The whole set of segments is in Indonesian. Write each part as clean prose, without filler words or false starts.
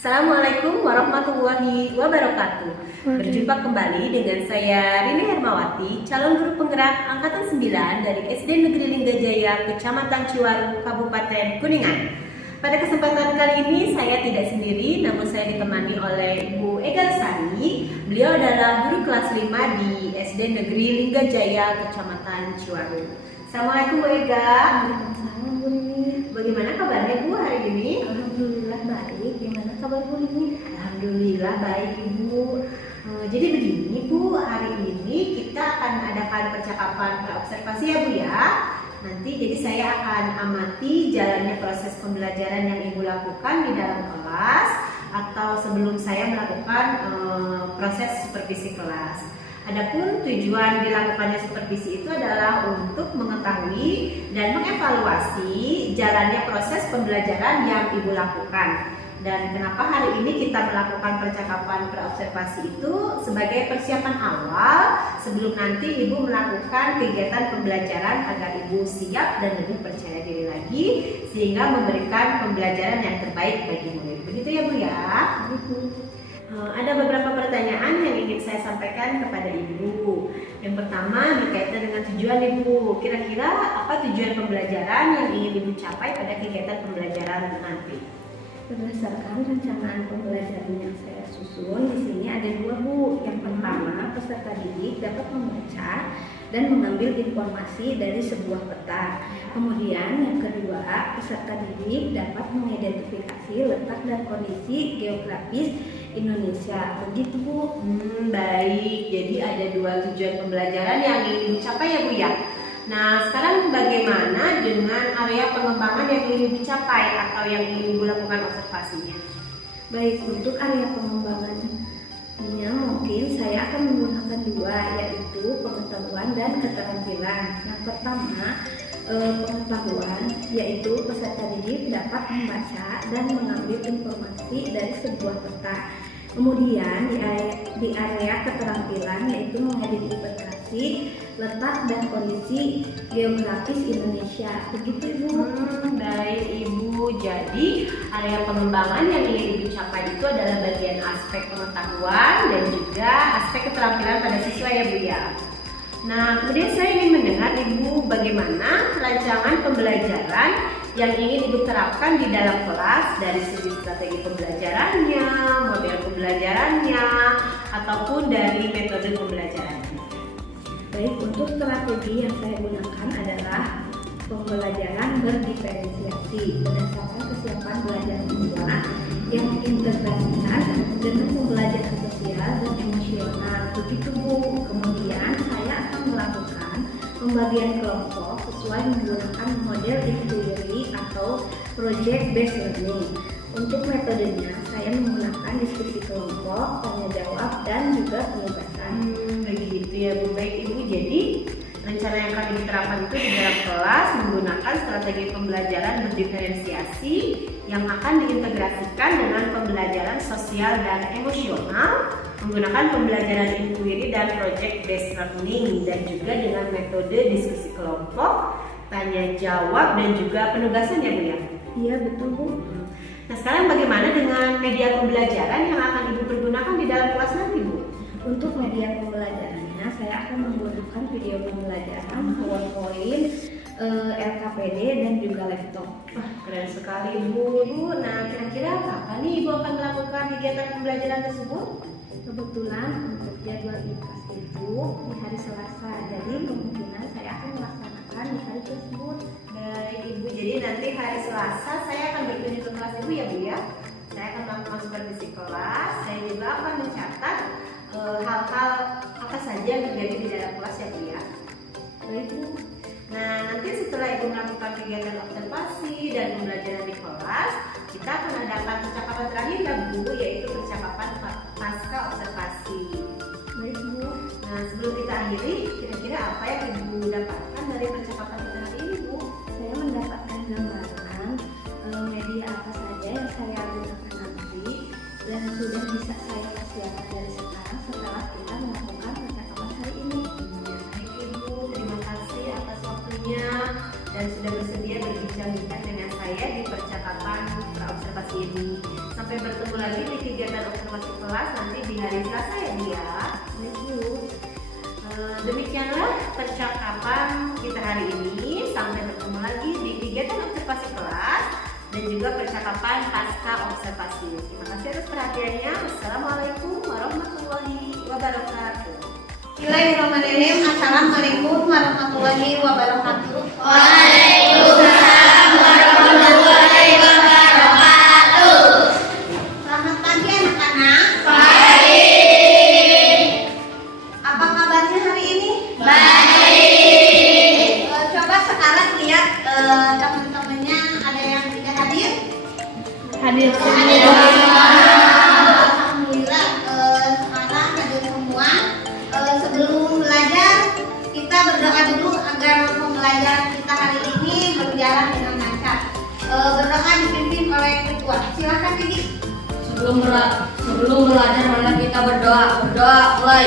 Assalamualaikum warahmatullahi wabarakatuh. Berjumpa kembali dengan saya Rini Hermawati, calon guru penggerak angkatan 9 dari SD Negeri Linggajaya, Kecamatan Ciwaru, Kabupaten Kuningan. Pada kesempatan kali ini saya tidak sendiri, namun saya ditemani oleh Ibu Ega Lestari. Beliau adalah guru kelas 5 di SD Negeri Linggajaya, Kecamatan Ciwaru. Assalamualaikum Bu Ega. Waalaikumsalam Bu Rini. Bagaimana kabarnya Bu hari ini? Alhamdulillah baik. Gimana kabar Bu Rini? Alhamdulillah baik Ibu. Jadi begini Bu, hari ini kita akan adakan percakapan praobservasi ya Bu ya. Nanti jadi saya akan amati jalannya proses pembelajaran yang Ibu lakukan di dalam kelas atau sebelum saya melakukan proses supervisi kelas. Adapun tujuan dilakukannya supervisi itu adalah untuk mengetahui dan mengevaluasi jalannya proses pembelajaran yang Ibu lakukan. Dan kenapa hari ini kita melakukan percakapan praobservasi itu sebagai persiapan awal sebelum nanti Ibu melakukan kegiatan pembelajaran agar Ibu siap dan lebih percaya diri lagi sehingga memberikan pembelajaran yang terbaik bagi murid. Begitu ya Bu ya? Ada beberapa pertanyaan yang ingin saya sampaikan kepada Ibu. Yang pertama berkaitan dengan tujuan Ibu. Kira-kira apa tujuan pembelajaran yang ingin Ibu capai pada kegiatan pembelajaran nanti? Berdasarkan rencanaan pembelajaran yang saya susun, di sini ada dua Bu. Yang pertama, peserta didik dapat membaca dan mengambil informasi dari sebuah peta. Kemudian yang kedua, peserta didik dapat mengidentifikasi letak dan kondisi geografis Indonesia. Begitu Bu. Baik, jadi ada dua tujuan pembelajaran yang ingin dicapai ya Bu ya. Nah, sekarang bagaimana dengan area pengembangan yang ingin dicapai atau yang ingin Ibu lakukan observasinya? Baik, untuk area pengembangannya mungkin saya akan menggunakan dua, yaitu pengetahuan dan keterampilan. Yang pertama, pengetahuan, yaitu peserta didik dapat membaca dan mengambil informasi dari sebuah peta. Kemudian di area keterampilan, yaitu mengidentifikasi letak dan kondisi geografis Indonesia. Begitu Ibu. Baik Ibu, jadi area pengembangan yang ingin Ibu capai itu adalah bagian aspek pengetahuan dan juga aspek keterampilan pada siswa ya Bu ya. Nah, kemudian saya ingin mendengar Ibu bagaimana rancangan pembelajaran yang ingin Ibu terapkan di dalam kelas dari segi strategi pembelajarannya, model pembelajarannya, ataupun dari metode pembelajarannya. Baik, untuk strategi yang saya gunakan adalah pembelajaran berdiferensiasi berdasarkan kesiapan belajar siswa yang diintegrasikan dengan pembelajaran sosial dan emosional. Begitu Bu. Kemudian saya akan melakukan pembagian kelompok sesuai menggunakan model inquiry atau project based learning. Untuk metodenya saya menggunakan diskusi kelompok, tanya jawab, dan juga penugasan. Begitu ya Bu. Baik Ibu, jadi rencana yang kami diterapkan itu di dalam kelas menggunakan strategi pembelajaran berdiferensiasi yang akan diintegrasikan dengan pembelajaran sosial dan emosional, menggunakan pembelajaran inquiry dan project based learning, dan juga dengan metode diskusi kelompok, tanya jawab, dan juga penugasan ya Bu ya? Iya betul Bu. Nah, sekarang bagaimana dengan media pembelajaran yang akan Ibu pergunakan di dalam kelas nanti Bu? Untuk media pembelajarannya saya akan menggunakan video pembelajaran, PowerPoint, LKPD, dan juga laptop. Wah, keren sekali Bu. Nah, kira-kira kapan nih Ibu akan melakukan kegiatan pembelajaran tersebut? Kebetulan untuk jadwal di kelas itu di hari Selasa, jadi kemungkinan saya akan melaksanakan di hari tersebut. Baik Ibu, jadi nanti hari Selasa saya akan berkunjung ke kelas Ibu ya Bu ya. Saya akan melakukan supervisi kelas. Saya juga akan mencatat hal-hal apa saja yang terjadi di dalam kelas ya Bu ya. Baik Bu. Nah, nanti setelah Ibu melakukan kegiatan observasi dan pembelajaran di kelas, kita akan adakan percakapan terakhir ya Bu, yaitu percakapan pasca observasi. Baik Bu. Nah, sebelum kita akhiri, kira-kira apa yang Ibu dapatkan dari percakapan kita hari ini Bu? Saya mendapatkan gambaran media apa saja yang saya gunakan nanti dan sudah bisa saya persiapkan dari sekarang setelah kita melakukan percakapan hari ini. Baik Ibu, terima kasih atas waktunya dan sudah bersedia berbincang-bincang dengan saya di percakapan praobservasi ini. Sampai Sampai bertemu lagi di kegiatan observasi kelas nanti di hari Selasa ya Bu ya. Bu. Demikianlah percakapan kita hari ini. Sampai bertemu lagi di kegiatan observasi kelas dan juga percakapan pasca observasi. Terima kasih atas perhatiannya. Wassalamualaikum warahmatullahi wabarakatuh. Bismillahirrahmanirrahim. Assalamualaikum warahmatullahi wabarakatuh. Waalaikumsalam warahmatullahi wabarakatuh. Selamat pagi anak-anak. Baik. Apa kabarnya hari ini? Baik. Coba sekarang lihat teman-temannya ada yang tidak hadir. Hadir. Alhamdulillah sekarang hadir semua. Sebelum belajar kita berdoa dulu agar pembelajaran kita hari ini berjalan dengan lancar. Berdoa dipimpin oleh ketua. Silakan Didi. Sebelum belajar mari kita berdoa. Berdoa mulai.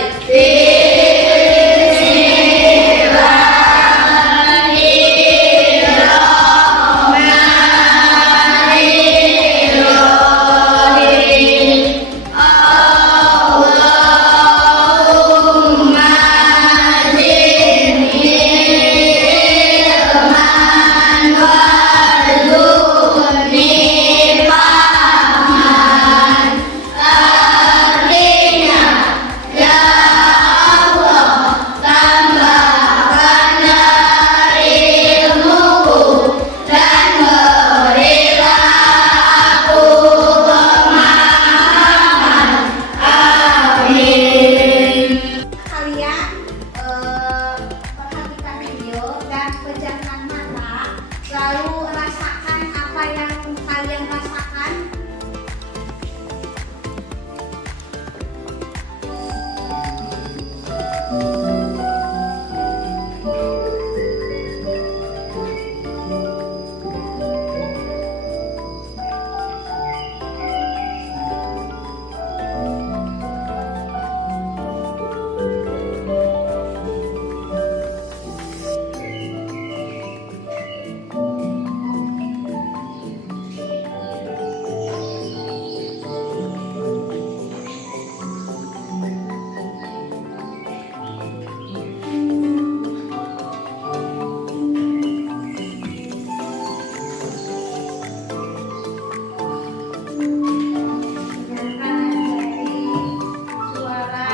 Kalian perhatikan video dan pejamkan mata, lalu rasakan apa yang kalian rasakan. Dengarkan dari suara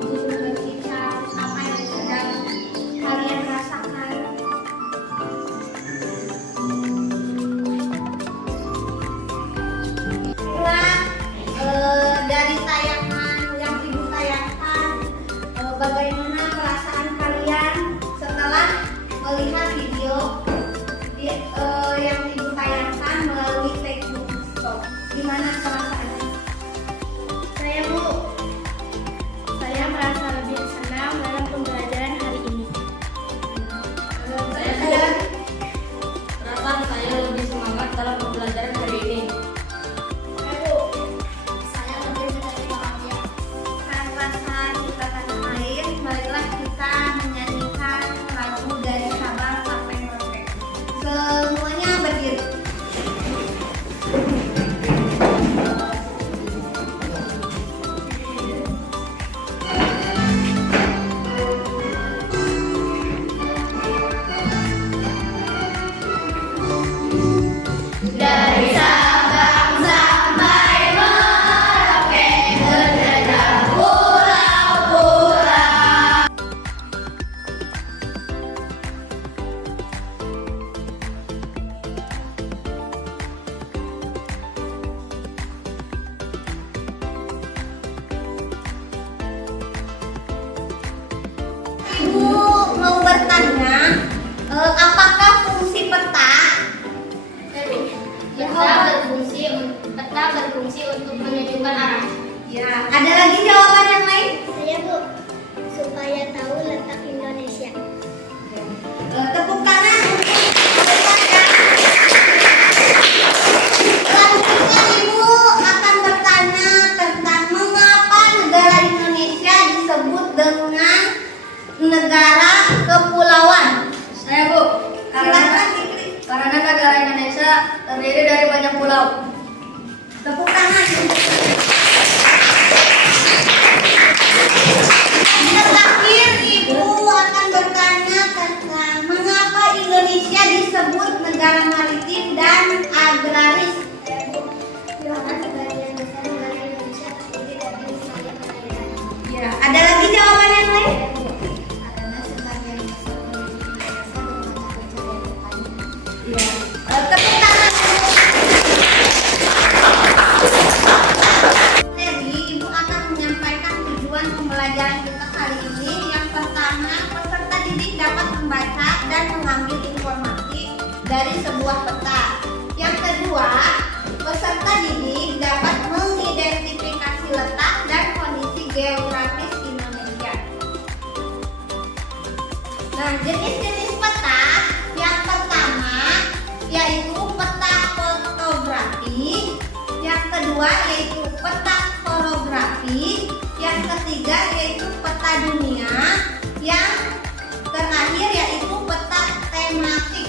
guru berbicara apa yang sedang kalian rasakan. Inilah dari tayangan yang ibu tayangkan, bagaimana perasaan kalian setelah melihat video yang ibu tayangkan melalui Facebook Stop. Gimana perasaannya? Saya Bu, saya merasa lebih senang dalam pembelajaran hari ini. Saya lebih semangat dalam pembelajaran hari ini. Saya lebih menjadi bahagia. Rasa kita tanah air, marilah kita menyanyikan lagu dari Sabang sampai Merauke. Semuanya berdiri. Dari Sabang sampai Merauke, berjejak pulau-pulau. Ibu mau bertanya, apakah fungsi peta? Peta berfungsi untuk menunjukkan arah. Ya, ada lagi jawaban yang lain? Saya Bu, supaya tahu letak Indonesia. Tepuk tangan untuk Bapak. Selanjutnya Ibu akan bertanya tentang mengapa negara Indonesia disebut dengan negara kepulauan. Saya Bu, Silakan Fikri. karena negara Indonesia terdiri dari banyak pulau. Tepuk tangan. Terakhir, Ibu akan bertanya tentang mengapa Indonesia disebut negara maritim dan agraris. Ya, ada lagi jawaban yang lain? Ya, tepuk tangan. Jadi, Ibu akan menyampaikan tujuan pembelajaran kita kali ini. Yang pertama, peserta didik dapat membaca dan mengambil informasi dari sebuah peta. Yang kedua, peserta didik dapat mengidentifikasi letak dan kondisi geografis Indonesia. Nah, jenis-jenis peta yang pertama yaitu peta fotografi, yang kedua yaitu peta horografi, yang ketiga yaitu peta dunia, yang terakhir yaitu peta tematik.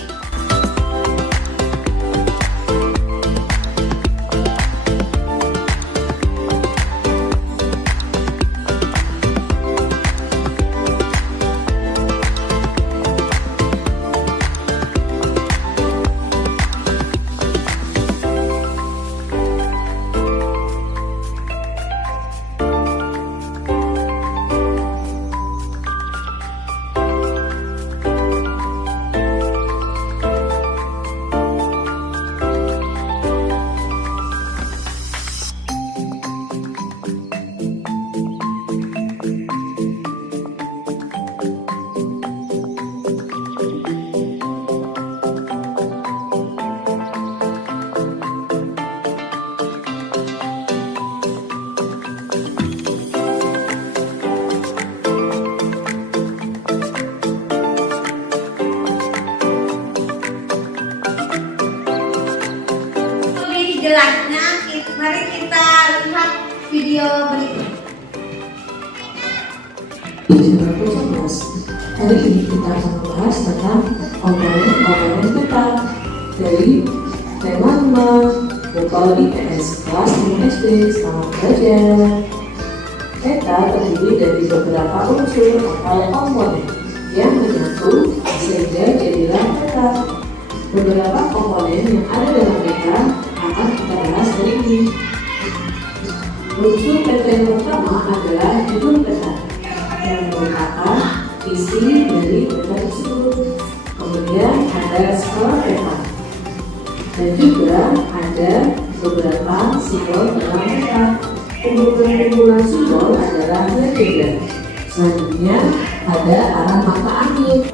Jelasnya, mari kita lihat video berikut. Hari ini kita akan membahas tentang komponen peta dari tema 5 Lokal IPS kelas 5 SD. Selamat belajar. Peta terdiri dari beberapa unsur atau komponen yang menyatu sehingga jadilah peta. Beberapa komponen yang ada dalam peta akan kita bahas hari ini. Unsur peta yang pertama adalah judul peta yang merupakan isi dari peta tersebut. Kemudian ada skala peta dan juga ada beberapa simbol dalam peta. Kumpulan simbol adalah legenda. Selanjutnya ada arah mata angin.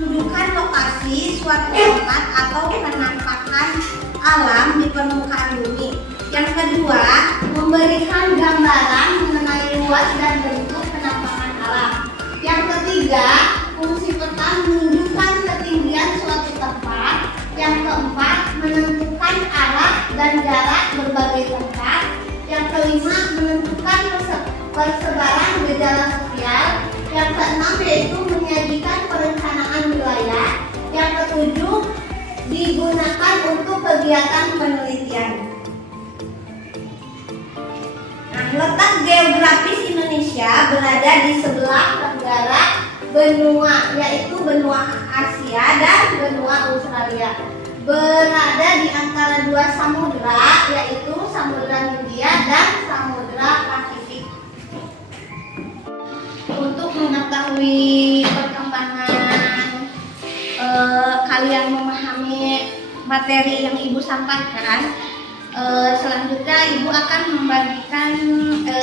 Menunjukkan lokasi suatu tempat atau penampakan alam di permukaan bumi. Yang kedua, memberikan gambaran mengenai luas dan bentuk penampakan alam. Yang ketiga, fungsi peta menunjukkan ketinggian suatu tempat. Yang keempat, menentukan arah dan jarak berbagai tempat. Yang kelima, menentukan persebaran gejala sosial. Yang keenam yaitu menyajikan perencanaan wilayah. Yang ketujuh, digunakan untuk kegiatan penelitian. Nah, letak geografis Indonesia berada di sebelah negara benua, yaitu benua Asia dan benua Australia. Berada di antara dua samudra, yaitu Samudra Hindia dan Samudra Pasifik. Untuk mengetahui perkembangan kalian memahami materi yang Ibu sampaikan, selanjutnya Ibu akan membagikan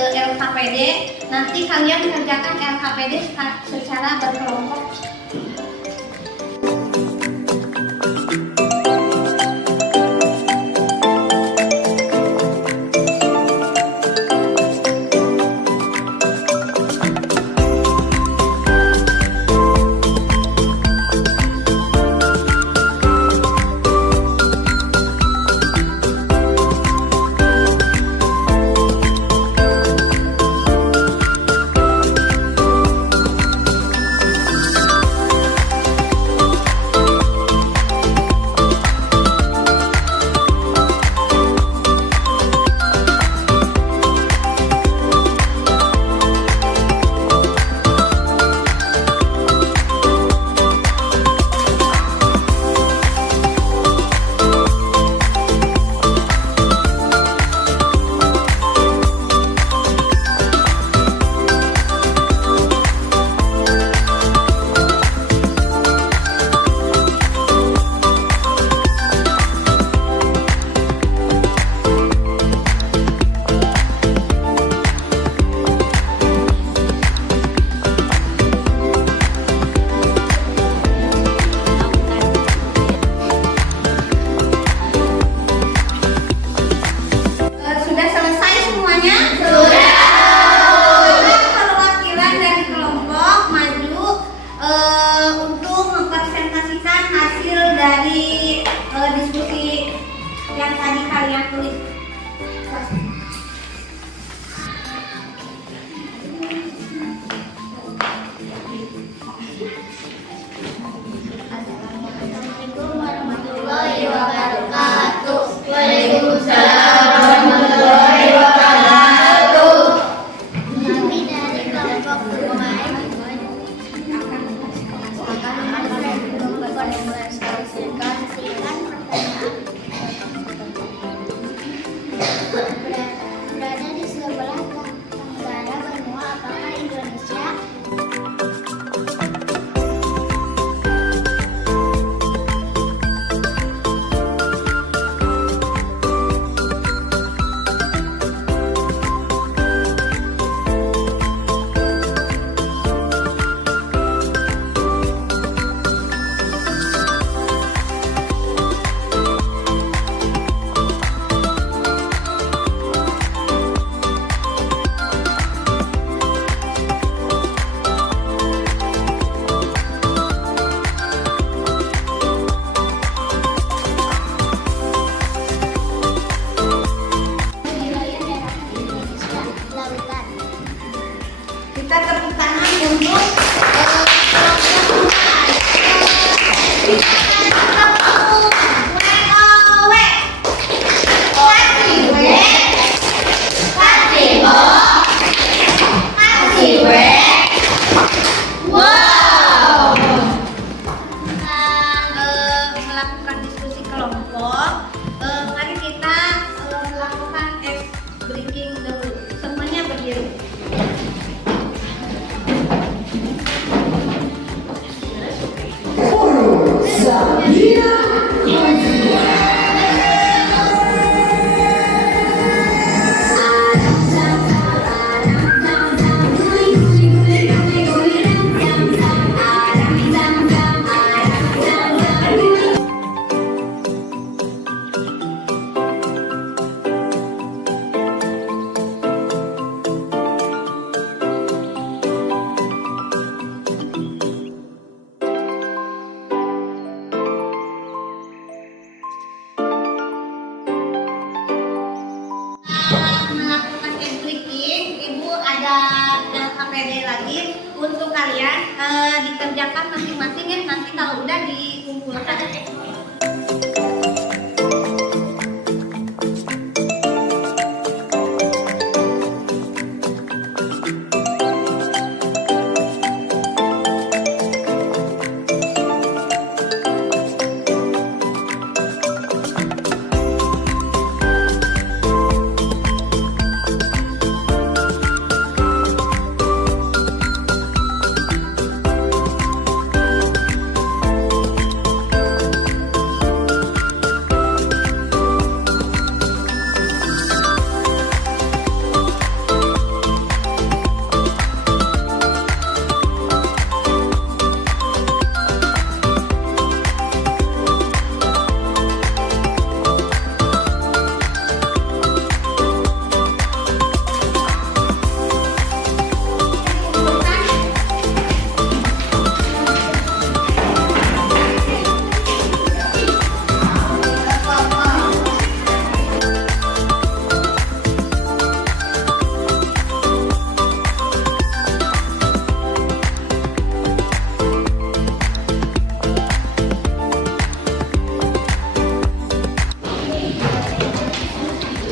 LKPD. Nanti kalian kerjakan LKPD secara berkelompok. kalian tulis. Assalamualaikum warahmatullahi wabarakatuh. Waalaikumsalam warahmatullahi wabarakatuh. Kami dari kelompok bermain akan mengekspresikan pertanyaan. Berada di sebelah tenggara benua apakah Indonesia? Wilayah daerah Indonesia lautan. Kita tepuk tangan untuk kelompok melakukan diskusi kelompok. Mari kita melakukan ice breaking dulu. Semuanya berdiri. Melakukan ice breaking, Ibu ada APD lagi untuk kalian dikerjakan masing-masing ya. Nanti kalau udah dikumpulkan.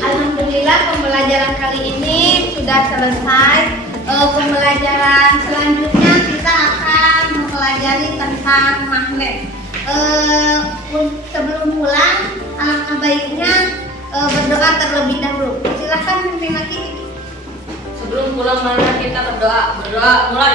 Alhamdulillah pembelajaran kali ini sudah selesai. Pembelajaran selanjutnya kita akan mempelajari tentang magnet. Sebelum pulang, alangkah baiknya berdoa terlebih dahulu. Silahkan pimpin lagi. Sebelum pulang marilah kita berdoa. Berdoa mulai.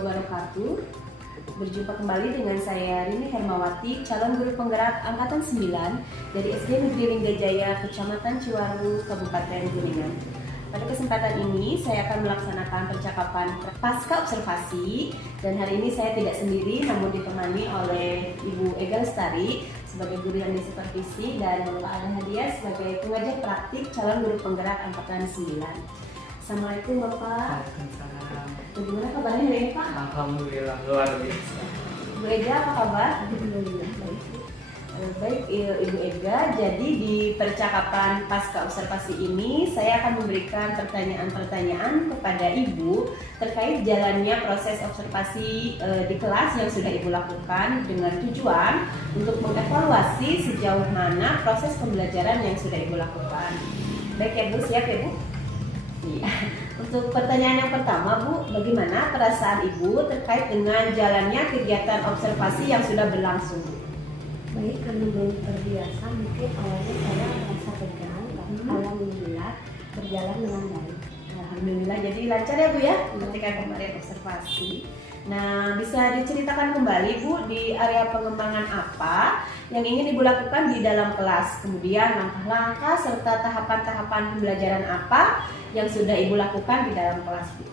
wabarakatuh. Berjumpa kembali dengan saya Rini Hermawati, calon guru penggerak Angkatan 9 dari SD Negeri Linggajaya, Kecamatan Ciwaru, Kabupaten Kuningan. Pada kesempatan ini saya akan melaksanakan percakapan pasca observasi, dan hari ini saya tidak sendiri namun ditemani oleh Ibu Ega Lestari sebagai guru yang disupervisi dan Bapak Ada Hadiah sebagai pengajar praktik calon guru penggerak Angkatan 9. Assalamualaikum Bapak. Waalaikumsalam. Bagaimana kabarnya hari ini Pak? Alhamdulillah luar biasa. Ibu Ega apa kabar? Alhamdulillah baik. Baik Ibu Ega, jadi di percakapan pasca observasi ini saya akan memberikan pertanyaan-pertanyaan kepada Ibu terkait jalannya proses observasi di kelas yang sudah Ibu lakukan dengan tujuan untuk mengevaluasi sejauh mana proses pembelajaran yang sudah Ibu lakukan. Baik ya Bu, siap ya Bu? Iya. Untuk pertanyaan yang pertama Bu, bagaimana perasaan Ibu terkait dengan jalannya kegiatan observasi yang sudah berlangsung Bu? Baik, karena belum terbiasa, mungkin awalnya saya merasa tegang, tapi alhamdulillah berjalan dengan baik. Alhamdulillah, jadi lancar ya Bu ya ketika kemarin observasi. Nah, bisa diceritakan kembali Bu di area pengembangan apa yang ingin Ibu lakukan di dalam kelas, kemudian langkah-langkah serta tahapan-tahapan pembelajaran apa yang sudah Ibu lakukan di dalam kelas Bu?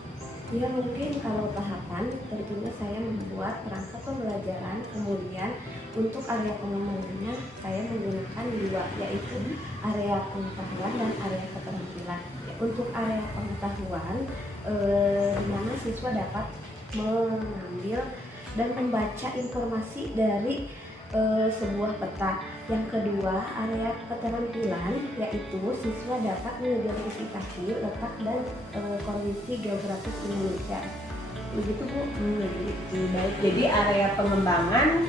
Ya, mungkin kalau tahapan tentunya saya membuat perangkat pembelajaran, kemudian untuk area pengembangannya saya menggunakan dua, yaitu area pengetahuan dan area keterampilan. Untuk area pengetahuan, di mana siswa dapat mengambil dan membaca informasi dari sebuah peta. Yang kedua, area keterampilan, yaitu siswa dapat mengidentifikasi letak dan kondisi geografis Indonesia. Begitu Bu. Baik, jadi area pengembangan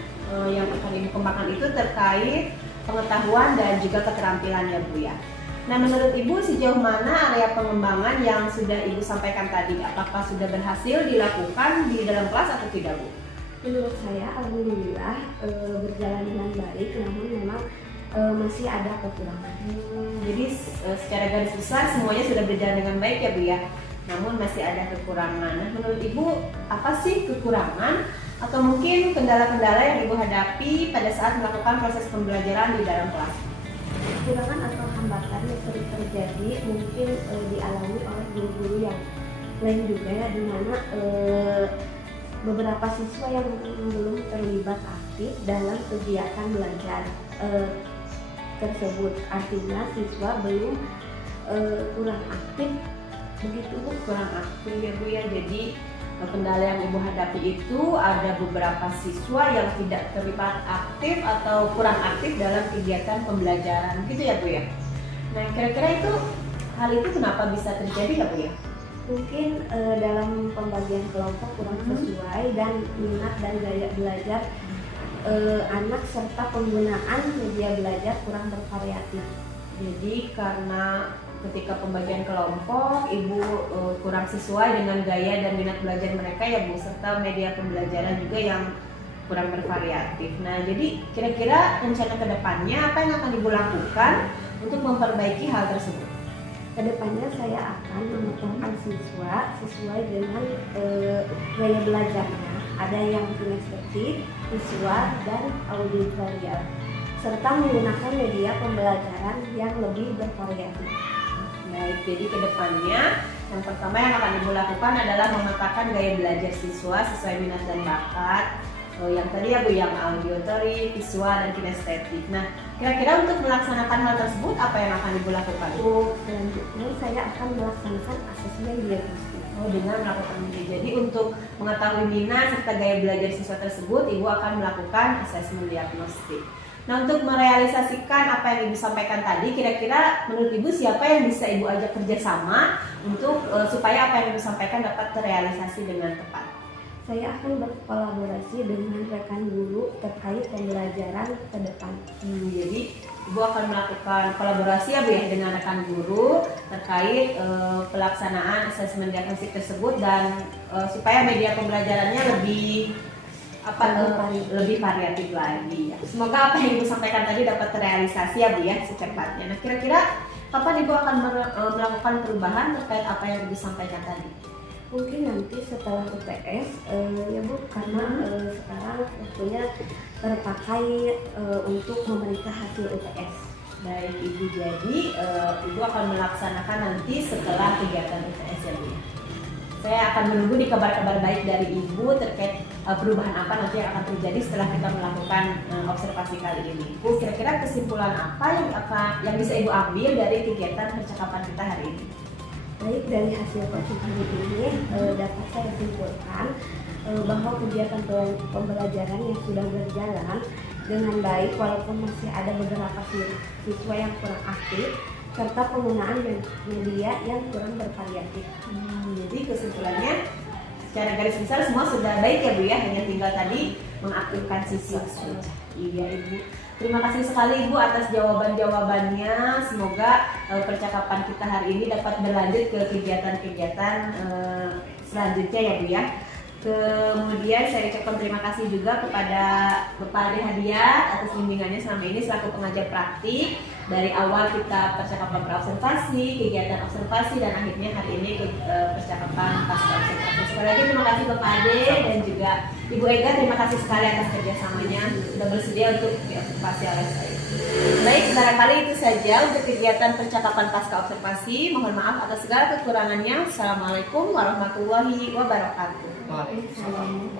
yang akan Ibu kembangkan itu terkait pengetahuan dan juga keterampilan ya Bu ya. Nah, menurut Ibu sejauh mana area pengembangan yang sudah Ibu sampaikan tadi? Apakah sudah berhasil dilakukan di dalam kelas atau tidak Bu? Menurut saya alhamdulillah berjalan dengan baik, namun memang masih ada kekurangan. Jadi secara garis besar semuanya sudah berjalan dengan baik ya Bu ya. Namun masih ada kekurangan. Nah, menurut Ibu apa sih kekurangan atau mungkin kendala-kendala yang Ibu hadapi pada saat melakukan proses pembelajaran di dalam kelas? Kekurangan atau hambatan yang sering terjadi mungkin dialami oleh guru-guru yang lain juga ya, di mana beberapa siswa yang belum terlibat aktif dalam kegiatan belajar tersebut. Artinya siswa belum kurang aktif, begitu Bu. Kurang aktif ya Bu ya. Jadi kendala yang Ibu hadapi itu ada beberapa siswa yang tidak terlibat aktif atau kurang aktif dalam kegiatan pembelajaran gitu ya Bu ya. Nah, kira-kira itu hal itu kenapa bisa terjadi ya Bu ya? Mungkin dalam pembagian kelompok kurang sesuai dan minat dan gaya belajar anak serta penggunaan media belajar kurang bervariatif. Jadi karena ketika pembagian kelompok Ibu kurang sesuai dengan gaya dan minat belajar mereka ya Bu, serta media pembelajaran juga yang kurang bervariatif. Nah, jadi kira-kira rencana kedepannya apa yang akan Ibu lakukan untuk memperbaiki hal tersebut? Kedepannya saya akan memotongkan siswa sesuai dengan gaya belajarnya. Ada yang kinestetik, visual, dan audiovisual, serta menggunakan media pembelajaran yang lebih bervariatif. Baik, jadi kedepannya yang pertama yang akan Ibu lakukan adalah memetakan gaya belajar siswa sesuai minat dan bakat. Yang tadi ya Bu, yang auditory, visual, dan kinestetik. Nah, kira-kira untuk melaksanakan hal tersebut apa yang akan Ibu lakukan? Selanjutnya saya akan melaksanakan asesmen diagnostik. Dengan melakukan ini. Jadi untuk mengetahui minat serta gaya belajar siswa tersebut, Ibu akan melakukan asesmen diagnostik. Nah, untuk merealisasikan apa yang Ibu sampaikan tadi, kira-kira menurut Ibu siapa yang bisa Ibu ajak kerjasama untuk supaya apa yang Ibu sampaikan dapat terrealisasi dengan tepat? Saya akan berkolaborasi dengan rekan guru terkait pembelajaran ke depan. Jadi Ibu akan melakukan kolaborasi ya Bu ya dengan rekan guru terkait pelaksanaan asesmen diagnostik tersebut dan supaya media pembelajarannya lebih lebih variatif lagi ya. Semoga apa yang Ibu sampaikan tadi dapat terrealisasi ya Bu ya secepatnya. Nah, kira-kira kapan Ibu akan melakukan perubahan terkait apa yang Ibu sampaikan tadi? Mungkin nanti setelah UTS ya Bu, karena sekarang waktunya terpakai untuk memeriksa hasil UTS. Baik Ibu, jadi Ibu akan melaksanakan nanti setelah kegiatan UTS ya Bu ya. Saya akan menunggu di kabar-kabar baik dari Ibu terkait perubahan apa nanti yang akan terjadi setelah kita melakukan observasi kali ini. Bu, kira-kira kesimpulan apa yang bisa Ibu ambil dari kegiatan percakapan kita hari ini? Baik, dari hasil coaching hari ini dapat saya simpulkan bahwa kegiatan pembelajaran yang sudah berjalan dengan baik walaupun masih ada beberapa siswa yang kurang aktif serta penggunaan media yang kurang bervariatif. Jadi kesimpulannya secara garis besar semua sudah baik ya Bu ya, hanya tinggal tadi mengaktifkan siswa saja. Iya Ibu. Terima kasih sekali Ibu atas jawaban-jawabannya. Semoga percakapan kita hari ini dapat berlanjut ke kegiatan-kegiatan selanjutnya ya Bu ya. Kemudian saya ucapkan terima kasih juga kepada Bapak Ade Hadiat atas bimbingannya selama ini selaku pengajar praktik. Dari awal kita percakapan berobservasi, kegiatan observasi, dan akhirnya hari ini percakapan pasca observasi. Sekali lagi terima kasih Bapak Ade dan juga Ibu Ega, terima kasih sekali atas kerjasamanya sudah bersedia untuk diobservasi oleh saya. Baik, barangkali itu saja untuk kegiatan percakapan pasca observasi. Mohon maaf atas segala kekurangannya. Assalamualaikum warahmatullahi wabarakatuh. Waalaikumsalam.